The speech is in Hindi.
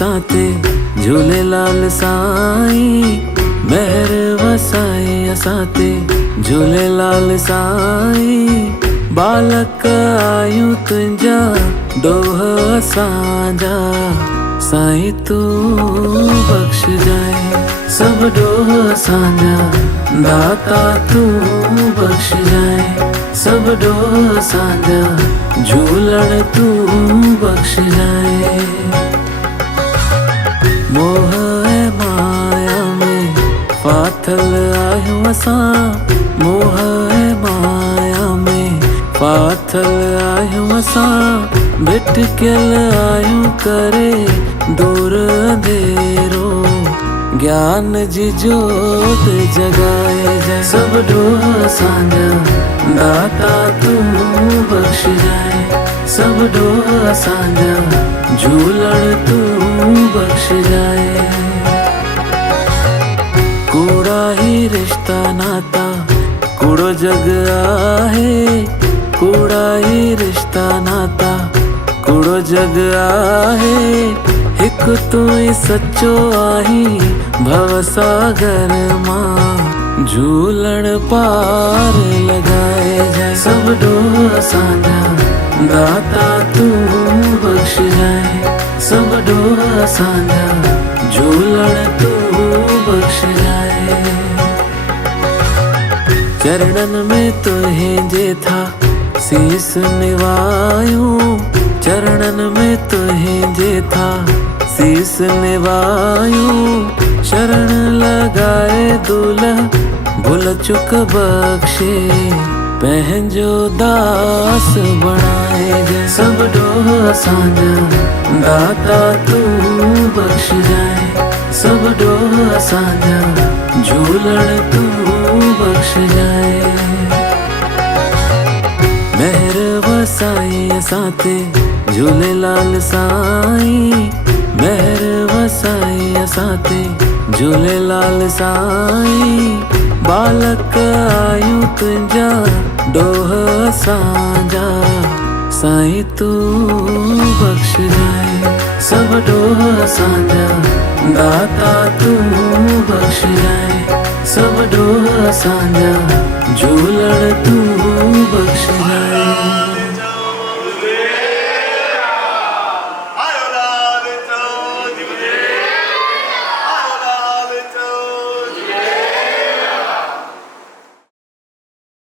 असाते झूलेलाल साईं, महर वसाई असाते झूलेलाल साईं। बालक आयूं तुंहिंजा डोह असांजा, साईं तू बख्श जाए सब डोह असांजा। दाता तू बख्श जाए सब डोह असांजा, झूलण तू बख्श जाए। मोह ऐं माया में फाथल आहियूं असां, मोह ऐं माया में फाथल आहियूं असां। भिटकियल आहियूं करे दूर अंधेरो, ज्ञान जी जोत जगाए जाए सब डोह असांजा। दाता तू बख्श जाए सब डोह असांजा, झूलण तू बख्श जाए। कूड़ा ही रिश्ता नाता कूड़ो जग आहे, कूड़ा ही रिश्ता नाता कूड़ो जग आहे। हिक तू ही सच्चो आही भवसागर मां, झूलण पार लगाए जाए सब डोह असांजा। दाता तू बख्श जाए सब डोह असांजा, झूलण तू बख्श जाए। चरणन में तुंहिंजे था शीस निवायूं, चरणन में तुंहिंजे था शीस निवायूं। शरण लगाए दूल्हा भुल चुक बख्शे, पंहिंजो दास बणाए जाए सब डोह असांजा। दाता तू बख्श जाए सब डोह असांजा, झूलण तू बख्श जाए। महर वसाई असाते झूलेलाल साईं, महर वसाई असाते झूलेलाल साईं। बालक आयूं तुंहिंजा डोह असांजा, साईं तू बख्श जाए सब डोह असांजा। दाता तू बख्श जाए सब डोह असांजा, झूलण तू बख्श जाए।